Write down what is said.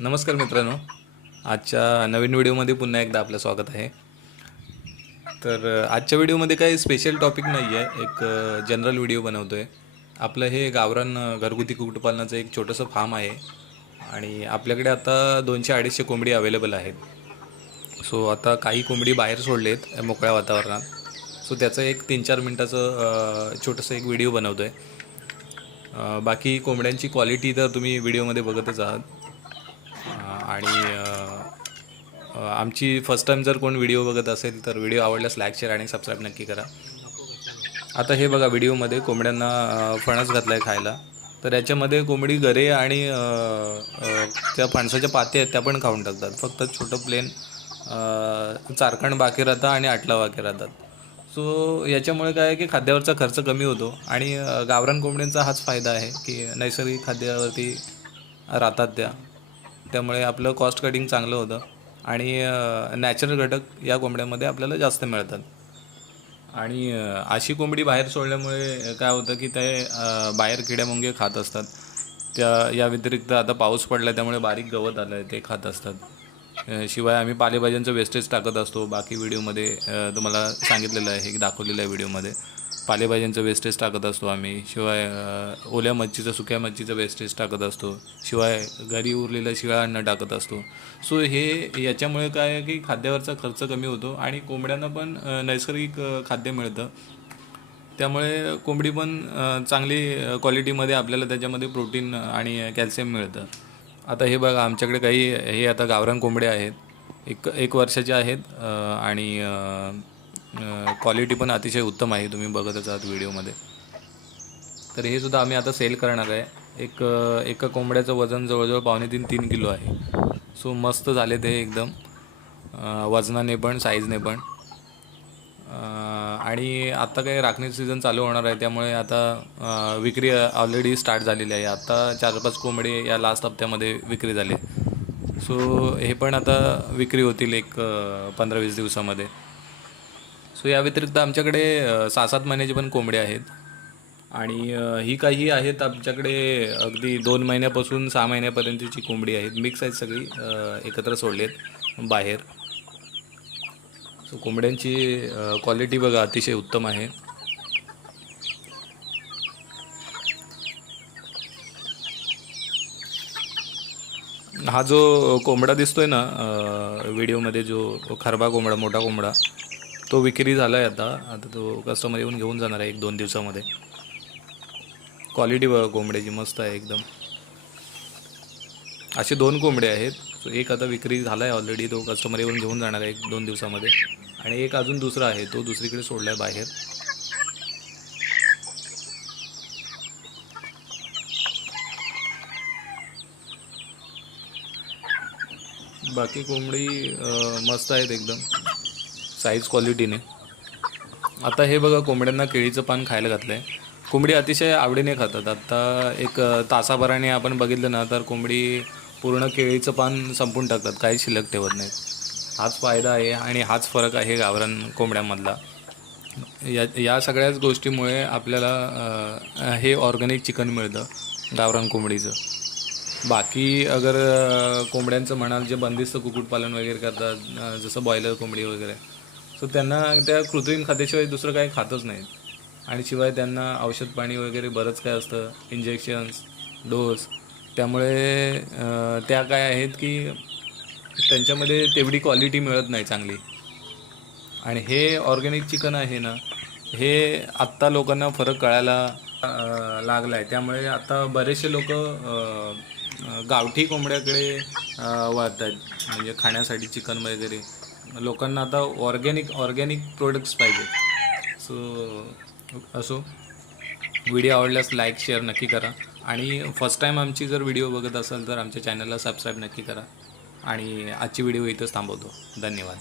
नमस्कार मित्रांनो. आजच्या नवीन व्हिडिओमध्ये पुन्हा एकदा आपलं स्वागत आहे. तर आजच्या व्हिडिओमध्ये काही स्पेशल टॉपिक नाही आहे एक जनरल व्हिडिओ बनवतो आहे आपलं हे गावरान घरगुती कुक्कुटपालनाचं एक छोटंसं फार्म आहे. आणि आपल्याकडे आता दोनशे अडीचशे कोंबडी अवेलेबल आहेत. सो आता काही कोंबडी बाहेर सोडलेत मोकळ्या वातावरणात. सो त्याचं एक तीन चार मिनटाचं छोटंसं एक व्हिडिओ बनवतो आहे बाकी कोंबड्यांची क्वालिटी तर तुम्ही व्हिडिओमध्ये बघतच आहात. आमची फर्स्ट टाईम जर कोण व्हिडिओ बघत असेल तर व्हिडिओ आवडल्यास लाईक शेअर आणि सबस्क्राईब नक्की करा. आता हे बघा व्हिडिओमध्ये कोंबड्यांना फणस घातला आहे खायला. तर याच्यामध्ये कोंबडी गरे आणि त्या फणसाच्या पाती आहेत त्या पण खाऊन टाकतात. फक्त छोटं प्लेन चारखंड बाकी राहतं आणि आटला बाकी राहतात. सो याच्यामुळे काय आहे की खाद्यावरचा खर्च कमी होतो आणि गावरान कोंबड्यांचा हाच फायदा आहे की नैसर्गिक खाद्यावरती राहतात त्या. त्यामुळे आपलं कॉस्ट कटिंग चांगलं होतं. आणि नॅचरल घटक या कोंबड्यामध्ये आपल्याला जास्त मिळतात. आणि अशी कोंबडी बाहेर सोडल्यामुळे काय होतं की ते बाहेर किड्यामुंगे खात असतात. त्या या व्यतिरिक्त आता पाऊस पडला त्यामुळे बारीक गवत आलं आहे ते खात असतात. शिवाय आम्ही पालेभाज्यांचं वेस्टेज टाकत असतो. बाकी व्हिडिओमध्ये तुम्हाला सांगितलेलं आहे दाखवलेलं आहे व्हिडिओमध्ये पालेभाज्यांचं वेस्टेज टाकत असतो आम्ही. शिवाय ओल्या मच्छीचं सुक्या मच्छीचं वेस्टेज टाकत असतो. शिवाय घरी उरलेलं शिळा अन्न टाकत असतो. सो हे याच्यामुळे काय आहे की खाद्यावरचा खर्च कमी होतो आणि कोंबड्यांना पण नैसर्गिक खाद्य मिळतं. त्यामुळे कोंबडी पण चांगली क्वालिटीमध्ये आपल्याला त्याच्यामध्ये प्रोटीन आणि कॅल्शियम मिळतं. आता हे बघा आमच्याकडे काही हे आता गावरान कोंबड्या आहेत. एक एक वर्षाचे आहेत आणि क्वालिटी पण अतिशय उत्तम आहे तुम्ही बघतच आहात व्हिडिओमध्ये तर हे सुद्धा आम्ही आता सेल करणार आहे. एक एका कोंबड्याचं वजन जवळजवळ पावणे तीन तीन किलो आहे. सो मस्त झाले ते एकदम. वजनाने पण साईजने पण. आणि आत्ता काही राखणीचं सीझन चालू होणार आहे त्यामुळे आता विक्री ऑलरेडी स्टार्ट झालेली आहे. आत्ता चार पाच कोंबडे या लास्ट हप्त्यामध्ये विक्री झाले. सो हे पण आता विक्री होतील एक पंधरा वीस दिवसामध्ये. सो या व्यतिरिक्त आमच्याकडे सहा सात महिन्याची पण कोंबडी आहेत. आणि ही काही आहेत आमच्याकडे अगदी दोन महिन्यापासून सहा महिन्यापर्यंतची कोंबडी आहेत. मिक्स आहेत सगळी एकत्र सोडली आहेत बाहेर. सो कोंबड्यांची क्वालिटी बघा अतिशय उत्तम आहे. हा जो कोंबडा दिसतोय ना व्हिडिओमध्ये जो खरबा कोंबडा मोठा कोंबडा तो विक्री झाला आहे आता. आता तो कस्टमर येऊन घेऊन जाणार आहे एक दोन दिवसामध्ये. क्वालिटी बघा कोंबड्याची मस्त आहे एकदम. असे दोन कोंबडे आहेत. सो एक आता विक्री झाला आहे ऑलरेडी तो कस्टमर येऊन घेऊन जाणार आहे एक दोन दिवसामध्ये. आणि एक अजून दुसरा आहे तो दुसरीकडे सोडला आहे बाहेर. बाकी कोंबडी मस्त आहेत एकदम. साईज क्वालिटीने आता हे बघा कोंबड्यांना केळीचं पान खायला घातलं आहे कोंबडी अतिशय आवडीने खातात. आता एक तासाभराने आपण बघितलं ना तर कोंबडी पूर्ण केळीचं पान संपून टाकतात. काही शिल्लक ठेवत नाहीत. हाच फायदा आहे आणि हाच फरक आहे गावरान कोंबड्यामधला. या या सगळ्याच गोष्टीमुळे आपल्याला हे ऑर्गॅनिक चिकन मिळतं गावरान कोंबडीचं. बाकी अगर कोंबड्यांचं म्हणाल जे बंदिस्त कुक्कुटपालन वगैरे करतात जसं बॉयलर कोंबडी वगैरे सो त्यांना त्या कृत्रिम खाद्याशिवाय दुसरं काही खातच नाहीत. आणि शिवाय त्यांना औषध पाणी वगैरे बरंच काय असतं. इंजेक्शन्स डोस त्यामुळे त्या काय आहेत की त्यांच्यामध्ये तेवढी क्वालिटी मिळत नाही चांगली. आणि हे ऑर्गॅनिक चिकन आहे ना हे आत्ता लोकांना फरक कळायला लागला आहे त्यामुळे आता बरेचसे लोक गावठी कोंबड्याकडे अ, वळत आहेत म्हणजे खाण्यासाठी चिकन वगैरे. लोकांना आता ऑर्गॅनिक ऑर्गॅनिक प्रोडक्ट्स पाहिजे सो असो. व्हिडिओ आवडल्यास लाईक शेअर नक्की करा. आणि फर्स्ट टाईम आमची जर व्हिडिओ बघत असाल तर आमच्या चॅनलला सबस्क्राईब नक्की करा. आणि आजची व्हिडिओ इथंच थांबवतो. धन्यवाद.